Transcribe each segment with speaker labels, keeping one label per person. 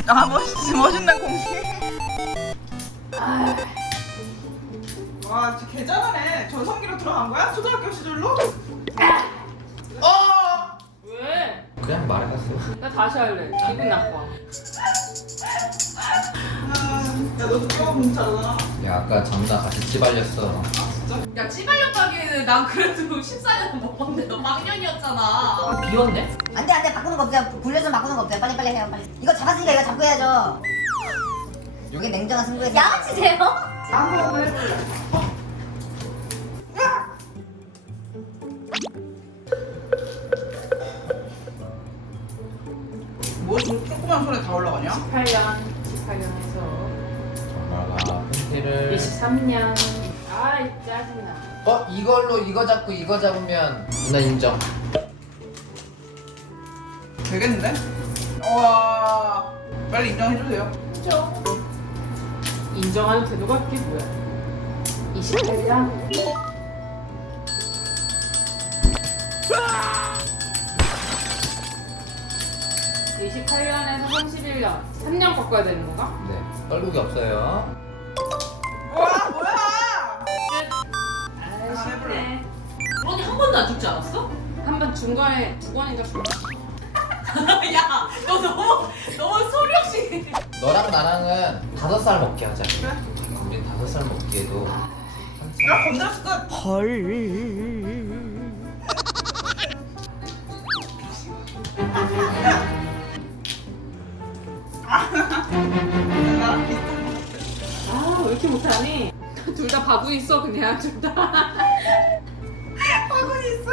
Speaker 1: 아 멋있는 공기. 와 진짜 개잘하네. 전성기로 들어간 거야? 초등학교 시절로?
Speaker 2: 왜?
Speaker 3: 그냥 말해봤어.
Speaker 2: 나 다시 할래. 기분 나빠.
Speaker 1: 야너 그거 뭉쳤잖아.
Speaker 3: 야 아까 장나 같이 찌발렸어.
Speaker 4: 야 찌발렸다기에는 난 그래도 14년 먹었는데 너 막년이었잖아.
Speaker 2: 비웠네?
Speaker 5: 안돼 바꾸는 거 없어요. 굴려서 바꾸는 거 없어요. 빨리 해요 빨리. 이거 잡았으니까 이거 잡고 해야죠. 이게 냉정한 승부에서
Speaker 4: 야치세요?
Speaker 1: 한번 해볼래. 뭐 조그만 손에 다 올라가냐?
Speaker 2: 18년에서
Speaker 3: 정말가 팬티를
Speaker 2: 23년. 아이 짜증나.
Speaker 3: 이걸로 이거 잡고 이거 잡으면 누나 인정.
Speaker 1: 되겠는데? 와 빨리 인정해주세요.
Speaker 2: 인정해도 되는 거 같게 뭐야? 28년. 네, 28년에서 31년. 3년 바꿔야 되는 건가?
Speaker 3: 네 떨국이 없어요.
Speaker 1: 와 뭐야?
Speaker 2: 아, 쉽네.
Speaker 4: 그러니 한 번도 안 죽지 않았어?
Speaker 2: 한 번 중간에 두 번인가 죽었어.
Speaker 4: 야, 너 너무 소리 없이.
Speaker 3: 너랑 나랑은 5살 먹기 하자.
Speaker 1: 그래?
Speaker 3: 우린 5살 먹기에도
Speaker 1: 야 건드렸을 것. 나랑 비슷한
Speaker 2: 아, 왜 이렇게 못하니? 둘 다 바보 있어, 그냥 둘 다.
Speaker 1: 화분이 있어.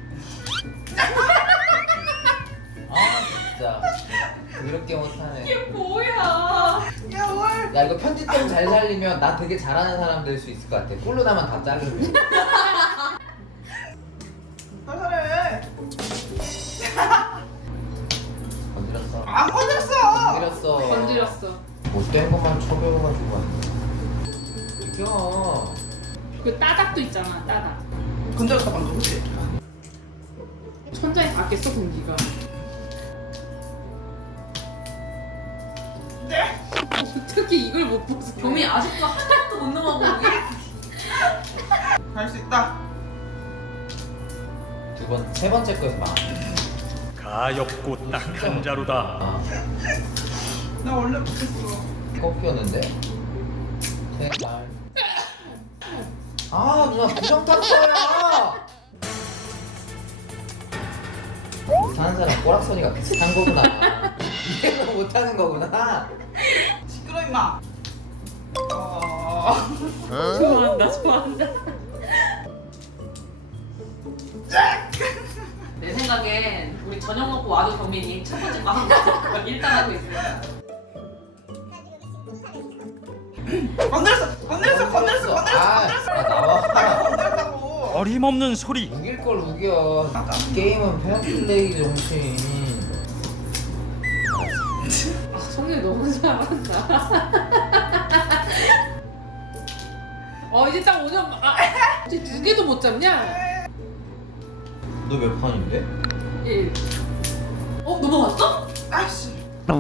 Speaker 3: 아 진짜 그렇게 못하네.
Speaker 2: 이게 뭐야?
Speaker 1: 야 뭘?
Speaker 3: 야 이거 편집점 잘 살리면 나 되게 잘하는 사람 될 수 있을 것 같아. 꼴로 나면 다 짜게.
Speaker 1: 살살해.
Speaker 3: 건드렸어.
Speaker 1: 안 건드렸어.
Speaker 3: 건드렸어.
Speaker 2: 건드렸어.
Speaker 3: 못된 것만 쳐배워가지고 왔네. 이겨.
Speaker 2: 그 따닥도 있잖아, 따닥.
Speaker 1: 건드렸다 방금 그치?
Speaker 2: 천장에 닿겠어, 공기가.
Speaker 1: 네.
Speaker 2: 어떻게 이걸 못 보지?
Speaker 4: 범이 아직도 하나도 못 넘어가고 여기.
Speaker 1: 할 수 있다.
Speaker 3: 세 번째 거에서 망했네.
Speaker 6: 가엾고 딱한 자루다.
Speaker 3: 아,
Speaker 1: 나 원래 못했어.
Speaker 3: 꺾였는데? 제발. 아, 누나 부정 탔어요! 못하는 사람 꼬락서니가 비슷한 거구나. 이해도 못하는 거구나.
Speaker 1: 시끄러 임마.
Speaker 2: 좋아한다, 좋아한다.
Speaker 4: 내 생각엔 우리 저녁 먹고 와도 범인이 첫 번째 거 하고 있어. 일단 하고 있으니까.
Speaker 1: 건드렸어.
Speaker 3: 아, 나와.
Speaker 1: 건드렸다고.
Speaker 6: 어림없는 소리.
Speaker 3: 우길 걸 우겨. 게임은 페어플레이 정신.
Speaker 2: 아, 성일 너무 잘한다. 이제 딱 5년, 이제 2개도 못 잡냐?
Speaker 3: 너 몇 판인데?
Speaker 2: 1.
Speaker 4: 넘어갔어?
Speaker 1: 아이씨.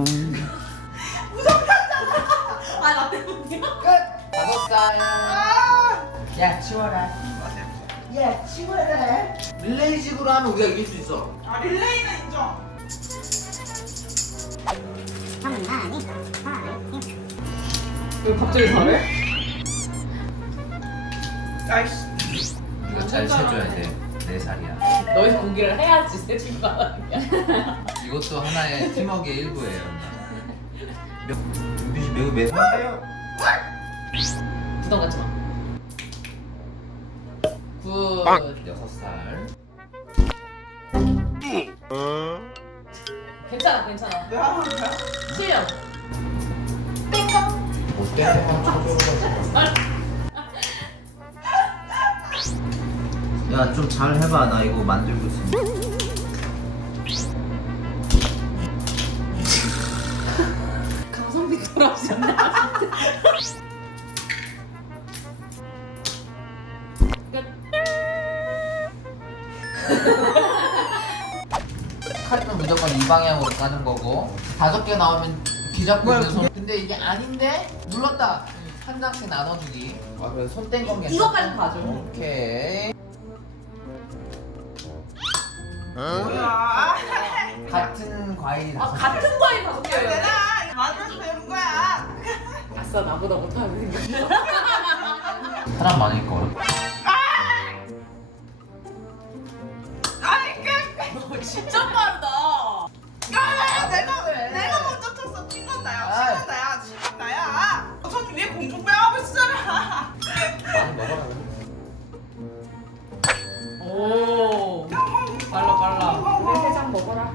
Speaker 4: 아, 나 때문이야?
Speaker 3: 끝! 5살.
Speaker 1: 아.
Speaker 3: 야, 치워라. 야, 치워라. 릴레이식으로 하면 우리가 이길 수 있어.
Speaker 1: 아 릴레이는 인정.
Speaker 2: 왜 갑자기 잘해?
Speaker 1: 아이씨.
Speaker 3: 우리가 잘 쳐줘야 돼. 4살이야.
Speaker 4: 너희 공기를 해야지 새 친구가.
Speaker 3: 이것도 하나의 팀워크의 일부예요. 윤빈 씨 매우 매서운데요?
Speaker 4: 부담 갖지 마.
Speaker 3: 굿. 6살.
Speaker 4: 괜찮아.
Speaker 1: 왜 하는 거야?
Speaker 4: 7년.
Speaker 3: 못된 것만 쳐줘가지고. 야, 좀 잘 해봐. 나 이거 만들고 있어.
Speaker 2: 가성비 돌아오셨나?
Speaker 3: 카드는 무조건 이 방향으로 가는 거고 5개 나오면 뒤잡고
Speaker 1: 뭐야,
Speaker 3: 있는 손. 근데 이게 아닌데 눌렀다. 한 장씩 나눠주기. 아 그래 손 뗀 건 괜찮아.
Speaker 4: 이거까지 봐줘.
Speaker 3: 오케이.
Speaker 1: 뭐야?
Speaker 3: 같은 과일이
Speaker 4: 아
Speaker 3: 다섯 개.
Speaker 4: 같은 과일 5개예요.
Speaker 1: 내가 만들어서 배운 거야.
Speaker 2: 아싸 나보다 못하는 생각.
Speaker 3: 사람 많을 거.
Speaker 1: 아이
Speaker 4: 너 진짜 빠르다.
Speaker 1: 내가 먼저 쳤어. 친건 나야.
Speaker 3: 아이.
Speaker 1: 친건 나야. 친건 나야. 전 위에 공중배하고 있잖아.
Speaker 3: 많이 먹어라.
Speaker 4: 오. 빨라 빨라.
Speaker 2: 우리 세장 먹어라.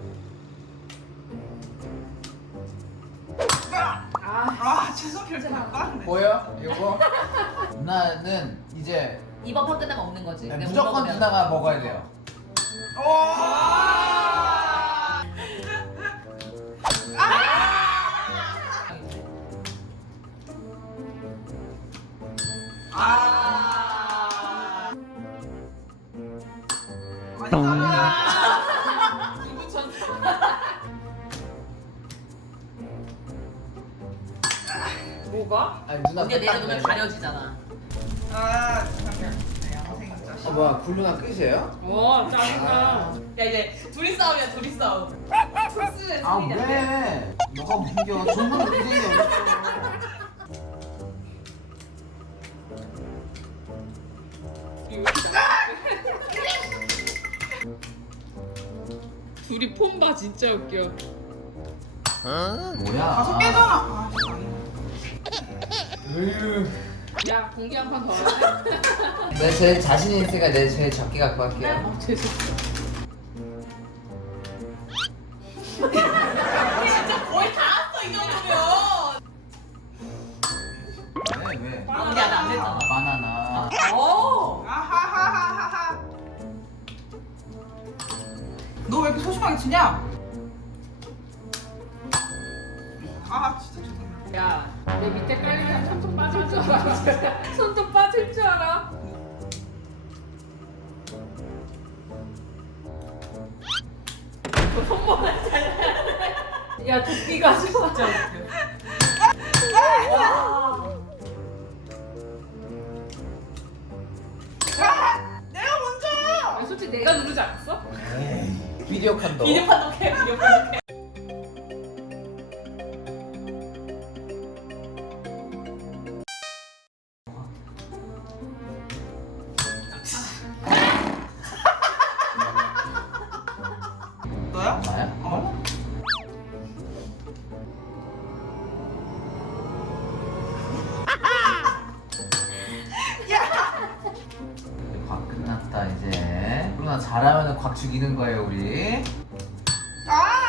Speaker 1: 아 죄송 결제 바꿨네.
Speaker 3: 보여? 이거? 누나는 이제
Speaker 4: 이번 판 끝나면 없는 거지. 내가 못
Speaker 3: 무조건
Speaker 4: 먹으면.
Speaker 3: 누나가 먹어야 돼요.
Speaker 1: 아니잖아.
Speaker 2: 누구 천사? 뭐가?
Speaker 3: 아니 누나
Speaker 4: 언니가
Speaker 3: 딱
Speaker 4: 내려놓으면 가려지잖아.
Speaker 1: 아 잠깐만. 양생 진짜.
Speaker 3: 뭐야 굴루나 끝이에요?
Speaker 2: 와 짜증나.
Speaker 4: 야 이제 둘이 싸움이야 둘이 싸움. 풀스의
Speaker 3: 아
Speaker 4: 승리냐?
Speaker 3: 왜? 너가 뭉겨. 전문 무대이 어딨어.
Speaker 2: 둘이 폼봐 진짜 웃겨.
Speaker 3: 뭐야?
Speaker 1: 5개잖아. 아,
Speaker 3: 으유.
Speaker 2: 야 공기 한 판 더 할래?
Speaker 3: 내 제일 자신 있으니까 내 제일 적게 갖고 갈게요.
Speaker 2: 죄송.
Speaker 4: 진짜 거의 다 왔어 이 정도면.
Speaker 3: 왜?
Speaker 4: 언니 아직 안 됐잖아.
Speaker 3: 바나나.
Speaker 4: 오.
Speaker 1: 아하하하하. 너 왜 이렇게 소심하게 치냐? 아 진짜 죄송해요.
Speaker 2: 야내 밑에 깔리면 손톱 빠질 줄 알아. 손톱 빠질 줄 알아. 손모는 잘. 야 도끼가 진짜 웃겨.
Speaker 1: 내가 먼저.
Speaker 2: 야, 솔직히 내가 누르지 않았어?
Speaker 3: 비디오 칸도.
Speaker 4: 비디오 판독해 비디오 판독해.
Speaker 1: 너야?
Speaker 3: 나야?
Speaker 1: 어.
Speaker 3: 곽 끝났다 이제. 누나 잘하면은 곽 죽이는 거예요 우리.
Speaker 1: 아!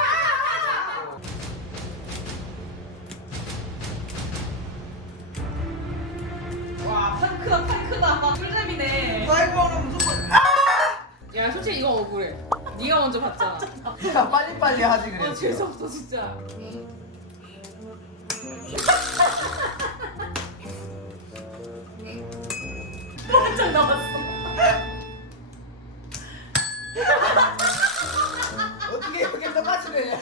Speaker 4: 와 판크다 판크다. 꿀잼이네.
Speaker 1: 사이버는 무조건.
Speaker 2: 야 솔직히 이거 억울해. 네가 먼저 봤잖아.
Speaker 3: 내가 빨리빨리 하지 그랬지.
Speaker 2: 재수없어 진짜.
Speaker 4: 한장 남았어.
Speaker 3: 어떻게 이렇게 똑같이 되냐?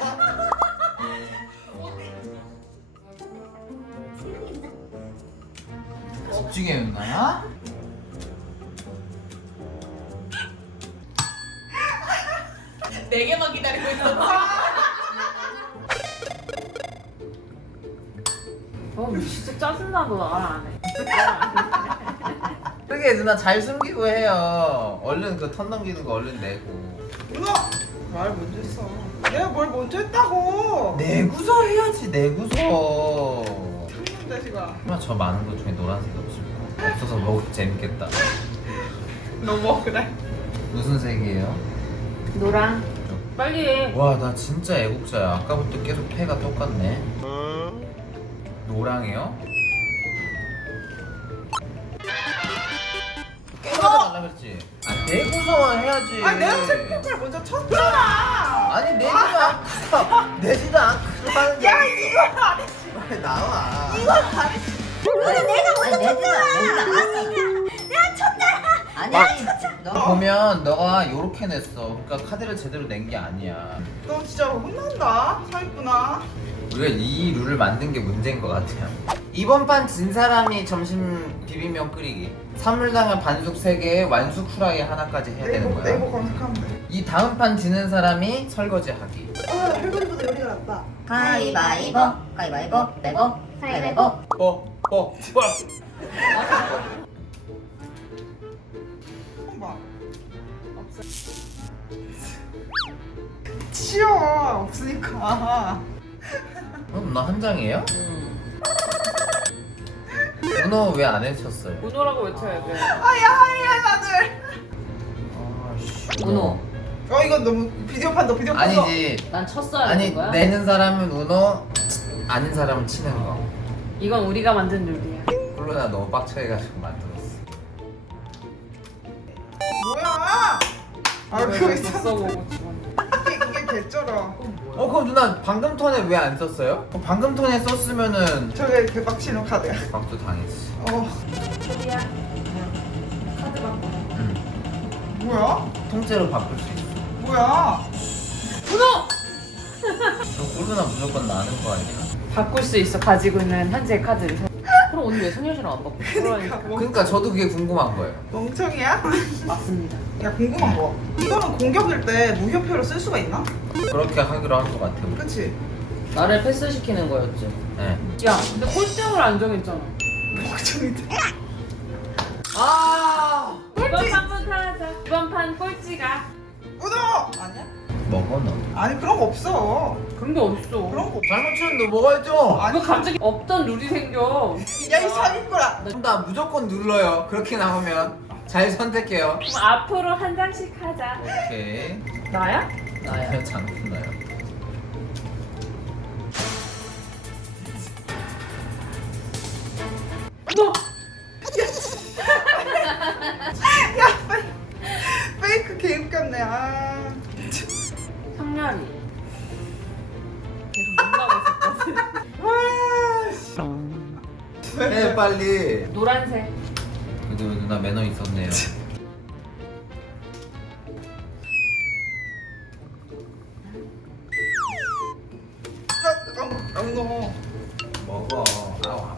Speaker 3: 집중해 누나야?
Speaker 4: 네 개만 기다리고 있었어.
Speaker 2: 진짜 짜증나도 안 해.
Speaker 3: 그게 누나 잘 숨기고 해요. 얼른 그 턴 넘기는 거 얼른 내고.
Speaker 1: 누나 말 먼저 했어. 내가 뭘 먼저 했다고.
Speaker 3: 내구서 해야지 내구서.
Speaker 1: 참는데 지가.
Speaker 3: 누나 저 많은 것 중에 노란색 없을까? 없어서 먹기 재밌겠다.
Speaker 1: 너 뭐 그래?
Speaker 3: 무슨 색이에요?
Speaker 2: 노랑. 빨리 해.
Speaker 3: 와 나 진짜 애국자야. 아까부터 계속 패가 똑같네. 노랑이요? 게임하다 달라 그랬지? 아 내구서 해야지.
Speaker 1: 아 내가 색깔 먼저 쳤잖아.
Speaker 3: 아니 내지도 않고 내지도 않고 하는 게
Speaker 1: 야 이거 안 했어.
Speaker 3: 빨리 나와.
Speaker 1: 이거 안 했어.
Speaker 5: 내가 먼저 쳤잖아. 아니 너
Speaker 3: 보면 너가 요렇게 냈어. 그러니까 카드를 제대로 낸 게 아니야.
Speaker 1: 너 진짜 혼난다. 사기꾼아.
Speaker 3: 우리가 이 룰을 만든 게 문제인 것 같아요. 이번 판 진 사람이 점심 비빔면 끓이기. 사물당면 반숙 3개에 완숙 후라이 하나까지 해야 되는 거야.
Speaker 1: 네이버 검색하면 돼.
Speaker 3: 이 다음 판 지는 사람이 설거지 하기.
Speaker 1: 할머니보다 요리가 낫다.
Speaker 5: 가위바위보 가위바위보 빼고 가위바위보
Speaker 1: 봐. 치워 없으니까.
Speaker 3: 그럼 나 한 장이에요? 문어 왜 안 해쳤어요?
Speaker 2: 문어라고 외쳐야 돼.
Speaker 1: 하이야 다들.
Speaker 3: 아씨.
Speaker 2: 문어.
Speaker 1: 이건 너무 비디오판 너 비디오판.
Speaker 3: 아니지.
Speaker 2: 난 쳤어야
Speaker 3: 아니
Speaker 2: 되는 거야?
Speaker 3: 내는 사람은 문어, 아닌 사람은 치는 거.
Speaker 2: 이건 우리가 만든 룰이야.
Speaker 3: 콜로나 너무 빡쳐해가지고 만들었어.
Speaker 1: 뭐야? 그거 있어.
Speaker 2: 써보고 지금.
Speaker 1: 이게 개쩔어.
Speaker 3: 그럼 누나 방금 턴에 왜 안 썼어요? 방금 턴에 썼으면은
Speaker 1: 저게 그 빡치는 카드야.
Speaker 3: 박도 당했지.
Speaker 2: 소리야. 카드 바꿔.
Speaker 3: 응.
Speaker 1: 뭐야?
Speaker 3: 통째로 바꿀 수 있어.
Speaker 1: 뭐야?
Speaker 2: 문어!
Speaker 3: 저 콜로나 무조건 나는 거 아니야?
Speaker 2: 바꿀 수 있어. 가지고 있는 한지의 카드를. 그럼 오늘 왜 소녀시랑 안 바꿔?
Speaker 3: 그러니까 저도 그게 궁금한 거예요.
Speaker 1: 멍청이야?
Speaker 2: 맞습니다.
Speaker 1: 야 궁금한 거. 이거는 공격일 때 무효표로 쓸 수가 있나?
Speaker 3: 그렇게 하기로 한 것 같아요.
Speaker 1: 그치?
Speaker 2: 나를 패스시키는 거였지.
Speaker 3: 네.
Speaker 2: 야, 근데 꼴등을 안 정했잖아.
Speaker 1: 멍청이들.
Speaker 3: 아
Speaker 2: 이번 판부터 하자. 이번 판 꼴찌가.
Speaker 1: 문어! 아니야?
Speaker 3: 먹어 너.
Speaker 1: 아니 그런 거 없어.
Speaker 2: 그런 게 어딨어.
Speaker 1: 그런 거.
Speaker 3: 잘못 치는데 먹어야죠.
Speaker 1: 아니
Speaker 2: 이거 갑자기 없던 룰이 생겨.
Speaker 1: 야이 사기꾼아.
Speaker 3: 나 무조건 눌러요. 그렇게 나오면 잘 선택해요.
Speaker 2: 그럼 앞으로 한 장씩 하자.
Speaker 3: 오케이.
Speaker 2: 나야?
Speaker 3: 나야 장군 나요.
Speaker 2: 너!
Speaker 1: 페이크 개 웃겼네. 아.
Speaker 2: 상렬이. 계속 눈 나고 있었거든.
Speaker 3: 해 빨리.
Speaker 2: 노란색.
Speaker 3: 그래도 누나 매너 있었네요.
Speaker 1: 너.
Speaker 3: 먹어. 아우.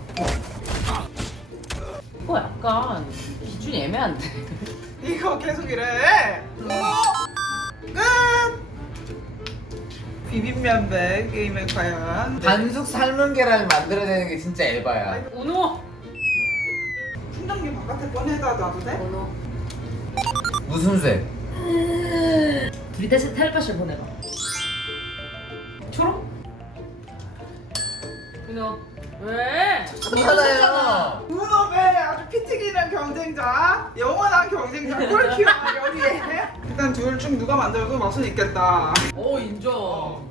Speaker 2: 이거 약간 기준이 애매한데.
Speaker 1: 이거 계속 이래. 끝. 비빔면배 게임에 과연
Speaker 3: 반숙 삶은 계란을 만들어야 되는 게 진짜 에바야.
Speaker 2: 은호!
Speaker 1: 충전기 바깥에 꺼내다 놔도 돼?
Speaker 2: 은호.
Speaker 3: 무슨 색?
Speaker 2: 둘이 대신 텔레파시를 보내봐. 초록? 은호. 왜?
Speaker 3: 하나요.
Speaker 1: 문어배 아주 피 튀기는 경쟁자, 영원한 경쟁자 꿀키와 여리에. 일단 둘 중 누가 만들어도 맛은 있겠다.
Speaker 2: 인정.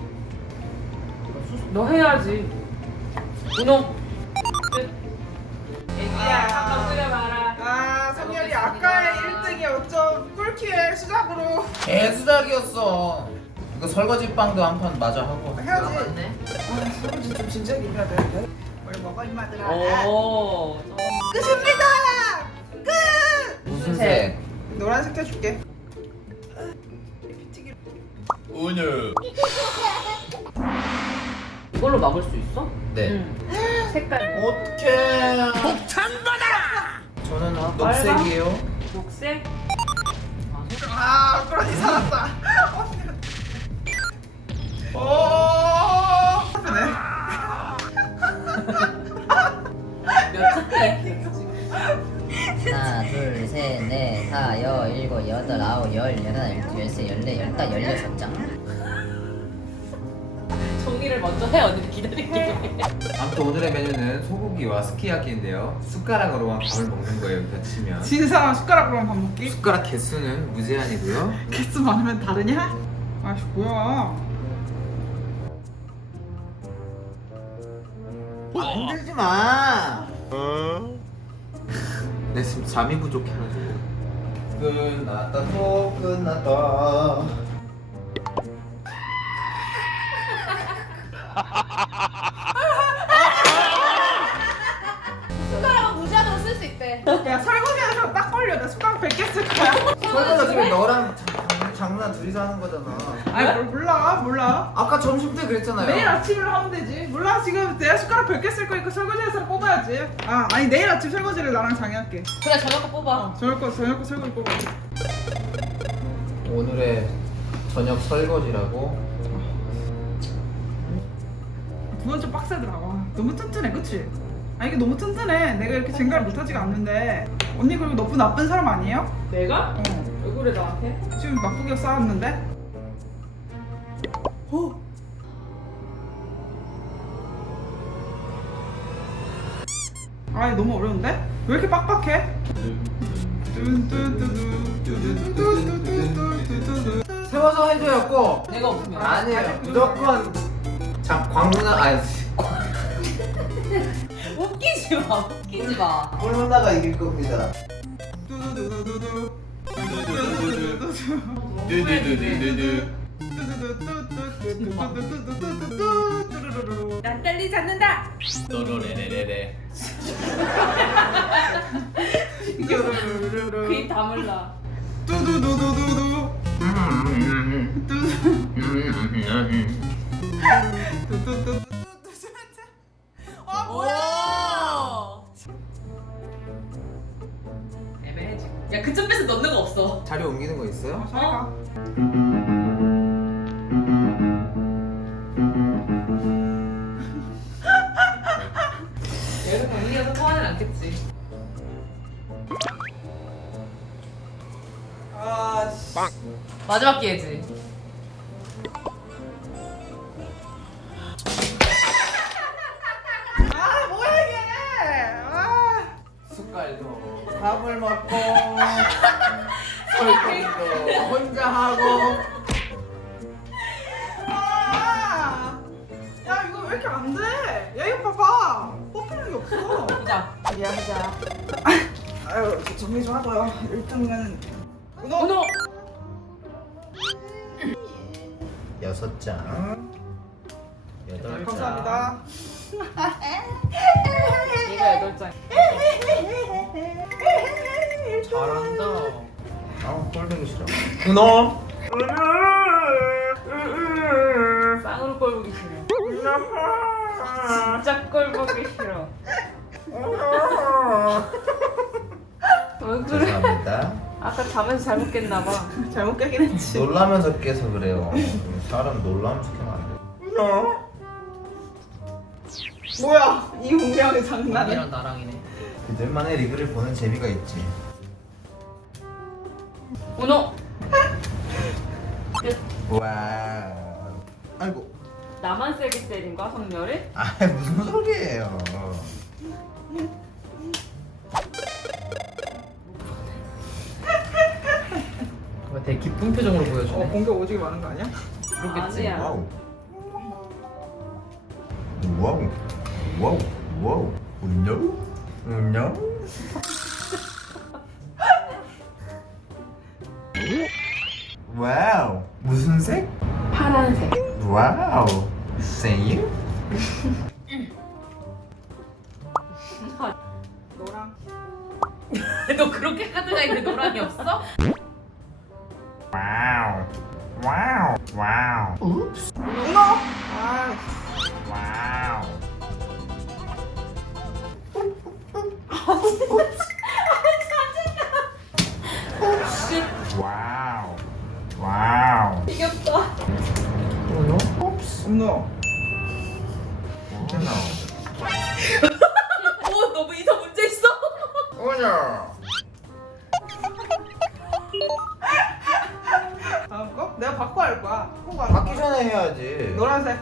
Speaker 2: 너 해야지. 은호. 끝. 애기야, 한번 끓여봐라.
Speaker 1: 아 성열이 아까의 1등이었죠. 꿀키의 수작으로
Speaker 3: 개수작이었어. 이거 설거지 빵도 한 판 마저 하고.
Speaker 1: 해야지.
Speaker 2: 맞네.
Speaker 1: 아 설거지 좀 진지하게 해야 되는데. 뭘 먹어 임마들아.
Speaker 2: 오.
Speaker 1: 끝입니다. 끝.
Speaker 3: 무슨 색?
Speaker 1: 노란색 해줄게.
Speaker 3: 오늘.
Speaker 2: 이걸로 막을 수 있어?
Speaker 3: 네.
Speaker 2: 응. 색깔.
Speaker 3: 어떡해. 폭탄 받아라. 저는 녹색이에요.
Speaker 2: 녹색?
Speaker 1: 아 그러니 살았다. 오.
Speaker 2: 몇 차례?
Speaker 5: 하나 둘셋넷 다 여 일곱 여덟 아홉 열 열하나 열둘 열세 열네 열다 16장
Speaker 2: 정리를 먼저 해. 언니 기다릴게.
Speaker 3: 아무튼 오늘의 메뉴는 소고기와 스키야키인데요. 숟가락으로만 밥을 먹는 거예요. 겹치면.
Speaker 1: 진 사람 숟가락으로만 밥 먹기?
Speaker 3: 숟가락 개수는 무제한이고요.
Speaker 1: 개수 많으면 다르냐? 아씨 뭐야?
Speaker 3: 흔들지 마. 내 지금 잠이 부족해가지고. 끝났다 또 끝났다.
Speaker 4: 숟가락은 무제한으로 쓸 수 있대.
Speaker 1: 야 설거지하면서 딱 걸려. 나 숟가락 100개 쓸 거야.
Speaker 3: 설거지 지금 너랑 장난 둘이서 하는 거잖아.
Speaker 1: 아니 뭘 몰라.
Speaker 3: 아까 아까 점심 때 그랬잖아요.
Speaker 1: 내일 아침으로 하면 되지. 몰라 지금 내가 숟가락 100개 쓸 거니까 설거지해서 뽑아야지. 아 아니 내일 아침 설거지를 나랑 장이 할게.
Speaker 4: 그래 저녁 거 뽑아.
Speaker 1: 저녁 거 설거지 뽑아.
Speaker 3: 오늘의 저녁 설거지라고.
Speaker 1: 그건 좀 빡세더라. 와, 너무 튼튼해, 그치? 아 이게 너무 튼튼해. 내가 이렇게 쟁갈 못하지가 않는데. 언니 그리고 너무 나쁜 사람 아니에요?
Speaker 2: 내가?
Speaker 1: 어.
Speaker 2: 왜 그래 나한테?
Speaker 1: 지금 나쁘게 싸웠는데? 어? 아 너무 어려운데? 왜 이렇게 빡빡해?
Speaker 3: 세워서 해줘요 꼭.
Speaker 2: 내가 없으면.
Speaker 3: 아니에요. 무조건 광문아 아니
Speaker 4: 웃기지 마. 웃기지 마.
Speaker 3: 꼴문아가 이길 겁니다.
Speaker 2: 난 빨리 잡는다.
Speaker 3: 또로레레레레.
Speaker 2: 그 입 다물라.
Speaker 1: 두두두두두두 아 뭐야?
Speaker 2: 애매해 지금.
Speaker 4: 야 그쪽 빼서 넣는 거 없어.
Speaker 3: 자리 옮기는 거 있어요?
Speaker 1: 자리가
Speaker 2: 여기서 언니가 통화는 않겠지.
Speaker 1: 아씨
Speaker 4: 마지막 기회지.
Speaker 1: 아 뭐야 이게 아
Speaker 3: 숟갈도 밥을 먹고 설거지도 혼자 하고.
Speaker 1: 아, 야 이거 왜 이렇게 안 돼? 야 이거 봐봐 뽑히는 게 없어.
Speaker 4: 보자.
Speaker 1: 미안하자. 아유 정리 좀 하고요. 1등은 은호.
Speaker 2: 은호.
Speaker 3: 6장 8장.
Speaker 1: 감사합니다.
Speaker 2: 얘가 8장.
Speaker 3: 잘한다. 아 꼴보기 싫어. 은호.
Speaker 2: 쌍으로 꼴 보기 싫어. 진짜 꼴 보기 싫어. 왜 그래?
Speaker 3: 죄송합니다.
Speaker 2: 아까 자면서 잘못 깼나 봐.
Speaker 1: 잘못 깨긴 했지.
Speaker 3: 놀라면서 깨서 그래요. 사람 놀라면서 깨면 안 돼.
Speaker 1: 뭐야 이 운명의 장난은.
Speaker 5: 언니랑 나랑이네.
Speaker 3: 그들만의 리그를 보는 재미가 있지.
Speaker 2: 은호.
Speaker 3: 와우. 아이고.
Speaker 2: 나만 세게 때린 거야 성렬이?
Speaker 3: 아 무슨 소리예요.
Speaker 5: 되게 기쁜 표정으로 보여주네.
Speaker 1: 공격 오지게 많은 거 아니야?
Speaker 5: 그렇겠지.
Speaker 2: 아니야.
Speaker 3: 와우. 와우. 와우. 와우. No. No. 와우. 무슨 색?
Speaker 2: 파란색.
Speaker 3: 와우. 생일?
Speaker 1: 너랑
Speaker 4: 너 그렇게 카드가 있는데 노랑이 없어?
Speaker 3: 와우. 와우. 와우.
Speaker 1: 은호. 아
Speaker 3: 와우. 와우. 와우.
Speaker 2: 이겼다.
Speaker 3: 은호? 옵스.
Speaker 1: 은호.
Speaker 3: 은호.
Speaker 4: 너무 이성 문제 있어.
Speaker 3: 은호.
Speaker 1: 다음 거? 내가 바꿔 할 거야. 바꾸고 안
Speaker 3: 받기
Speaker 1: 거야.
Speaker 3: 전에 해야지.
Speaker 1: 노란색.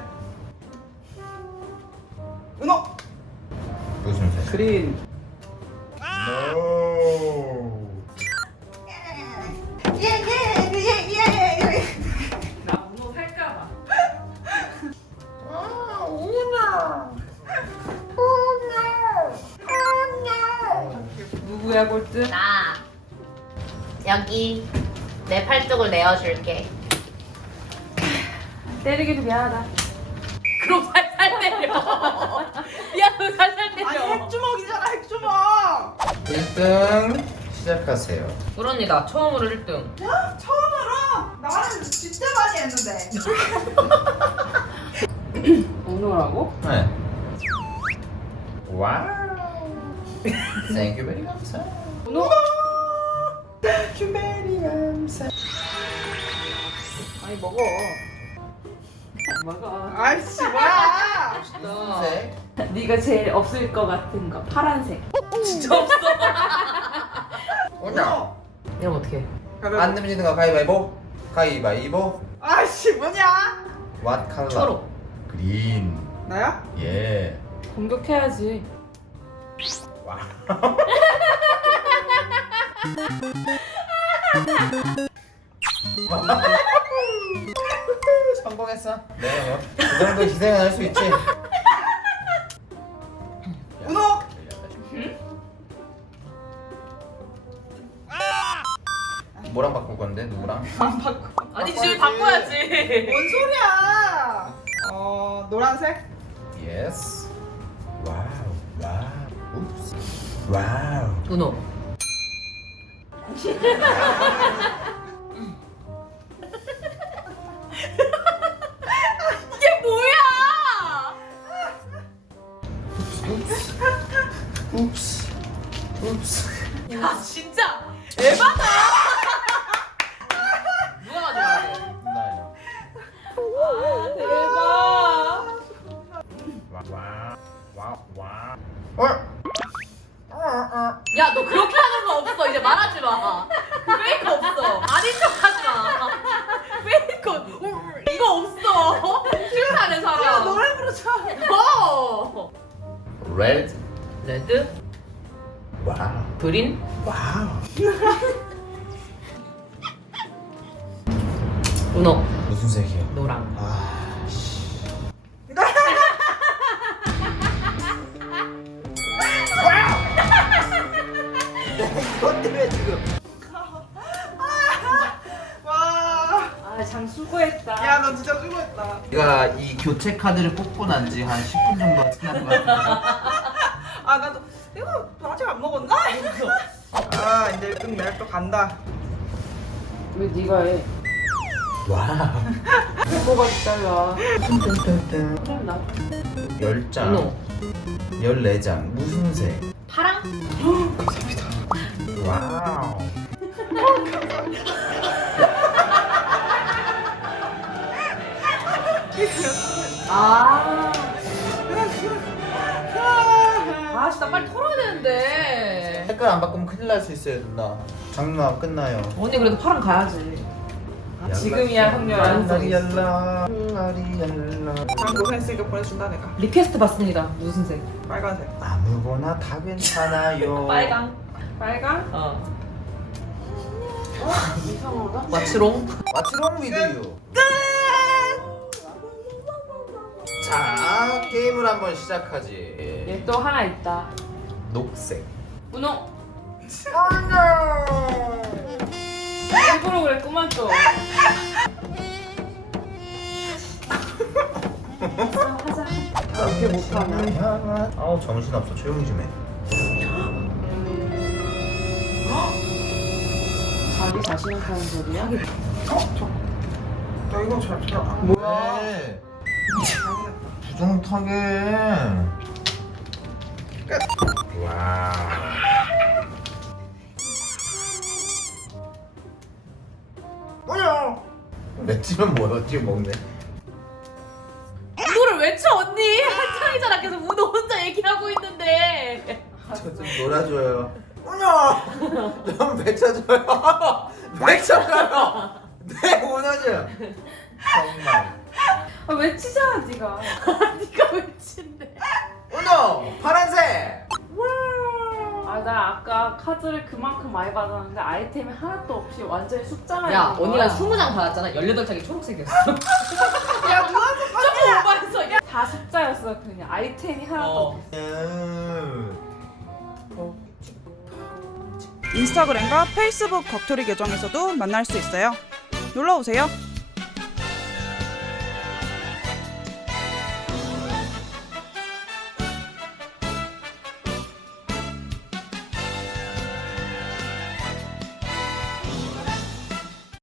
Speaker 1: 은호.
Speaker 3: 무슨 색?
Speaker 1: 그린.
Speaker 3: 노.
Speaker 2: 나 은호 살까봐. 누구야 골드?
Speaker 7: 나 여기 내 팔뚝을 내어줄게.
Speaker 2: 때리기도 미안하다.
Speaker 4: 그럼 살살 때려. 야, 너 살살 때려.
Speaker 1: 아니 핵주먹이잖아 핵주먹.
Speaker 3: 1등 시작하세요.
Speaker 5: 꿀언니 나 처음으로 1등.
Speaker 1: 처음으로 나는 진짜 많이 했는데.
Speaker 2: 뭐라고?
Speaker 3: 네. 와우. Thank you very much.
Speaker 2: 문어?
Speaker 3: Thank you very much.
Speaker 2: 아니 먹어. 먹어.
Speaker 1: 아이씨 뭐야?
Speaker 3: 무슨색?
Speaker 2: 네가 제일 없을 것 같은 거 파란색.
Speaker 4: 진짜 없어.
Speaker 3: 오냐.
Speaker 2: 이러면 어떡해?
Speaker 3: 안 내면 거 가위바위보. 가위바위보.
Speaker 1: 아이씨 뭐냐?
Speaker 3: What color?
Speaker 2: 초록.
Speaker 3: 그린.
Speaker 1: 나야?
Speaker 3: 예.
Speaker 2: 공격해야지.
Speaker 3: 와. 성공했어. 네, 뭐. 그 정도 희생은 할 수 있지.
Speaker 1: 문어.
Speaker 3: 뭐랑 바꿀 건데? 누구랑?
Speaker 4: 아니 지금 바꿔야지.
Speaker 1: 뭔 소리야? 노란색?
Speaker 3: Yes. 와우. 와우. уп스. 와우.
Speaker 2: 문어.
Speaker 4: 이게 뭐야?
Speaker 3: уп스. уп스.
Speaker 4: 야 진짜 에바다. 누가 가져가야 돼?
Speaker 3: 나요.
Speaker 2: 대박.
Speaker 3: 와. 와. 와. 와.
Speaker 4: 야 너 그렇게 하는 거 없어. 이제 말하지 마. 그 페이크 없어. 아닌 척 하지 마. 페이크 이거 없어. 실수하는 사람.
Speaker 1: 야 노래 부르자.
Speaker 4: 어.
Speaker 3: Red.
Speaker 4: 레드,
Speaker 3: 와우.
Speaker 4: 그린,
Speaker 3: 와우.
Speaker 4: 문어,
Speaker 3: 무슨 색이야?
Speaker 4: 노랑.
Speaker 3: 아, 씨. 이것 때문에 지금.
Speaker 1: 와.
Speaker 2: 아장 수고했다.
Speaker 1: 야 너 진짜 수고했다.
Speaker 3: 내가 이 교체 카드를 뽑고 난 지 한 10분 정도 지난 것 같은데.
Speaker 1: 아 나도 이거 너 아직 안 먹었나? 아 이제 1등 내일 또 간다.
Speaker 2: 왜 네가 해?
Speaker 3: 와우.
Speaker 2: 뭐가 기다려.
Speaker 3: 뜬뜬뜬뜬.
Speaker 2: 그럼 나.
Speaker 3: 10장.
Speaker 4: 문어,
Speaker 3: 14장. 무슨 색?
Speaker 4: 파랑,
Speaker 3: 와우.
Speaker 4: 아. 아 진짜 빨리 털어야 되는데.
Speaker 3: 색깔 안 바꾸면 큰일 날 수 있어요, 누나. 장난 끝나요.
Speaker 4: 언니 그래도 파랑 가야지.
Speaker 2: 지금이야 확률 안성 있어.
Speaker 3: 얄라.
Speaker 1: 장 고생했으니까 보내준다 내가.
Speaker 4: 리퀘스트 받습니다. 무슨 색?
Speaker 1: 빨간색.
Speaker 3: 아무거나 다 괜찮아요.
Speaker 4: 빨강.
Speaker 2: 빨강?
Speaker 4: 어.
Speaker 2: 이상하다.
Speaker 4: 마츠롱.
Speaker 3: What's wrong with you? 자, 게임을 한번 시작하지.
Speaker 2: 얘 또 하나 있다.
Speaker 3: 녹색.
Speaker 2: 문어.
Speaker 3: Oh no!
Speaker 2: 일부러 그랬구만 또. 하자. 이렇게 못하나?
Speaker 3: 아우 정신없어. 조용히 좀 해.
Speaker 2: 자기 자신한테 하는 소리야?
Speaker 1: 나 이거 잘
Speaker 3: 뭐야? 부정타게.
Speaker 1: 끝.
Speaker 3: 와. 뭐야? 맷집은 뭐야? 지금 먹네.
Speaker 4: 문어를 외쳐 언니. 한창이잖아. 계속 문어 혼자 얘기하고 있는데.
Speaker 3: 저 좀 놀아줘요. 뭐야? 좀 외쳐줘요. 외쳐줘요. 네, 원하죠. 정말.
Speaker 2: 아, 외치잖아 네가.
Speaker 4: 네가 외친대.
Speaker 3: 문어 파란색.
Speaker 2: 아 나 아까 카드를 그만큼 많이 받았는데 아이템이 하나도 없이 완전히 숫자만
Speaker 4: 야
Speaker 2: 있는
Speaker 4: 언니가
Speaker 2: 거야.
Speaker 4: 20장 받았잖아. 18장이 초록색이었어.
Speaker 1: 야 누가
Speaker 4: 조금 오버했어. 야.
Speaker 2: 다 숫자였어 그냥 아이템이 하나도 없어.
Speaker 1: 인스타그램과 페이스북 겉토리 계정에서도 만날 수 있어요. 놀러 오세요.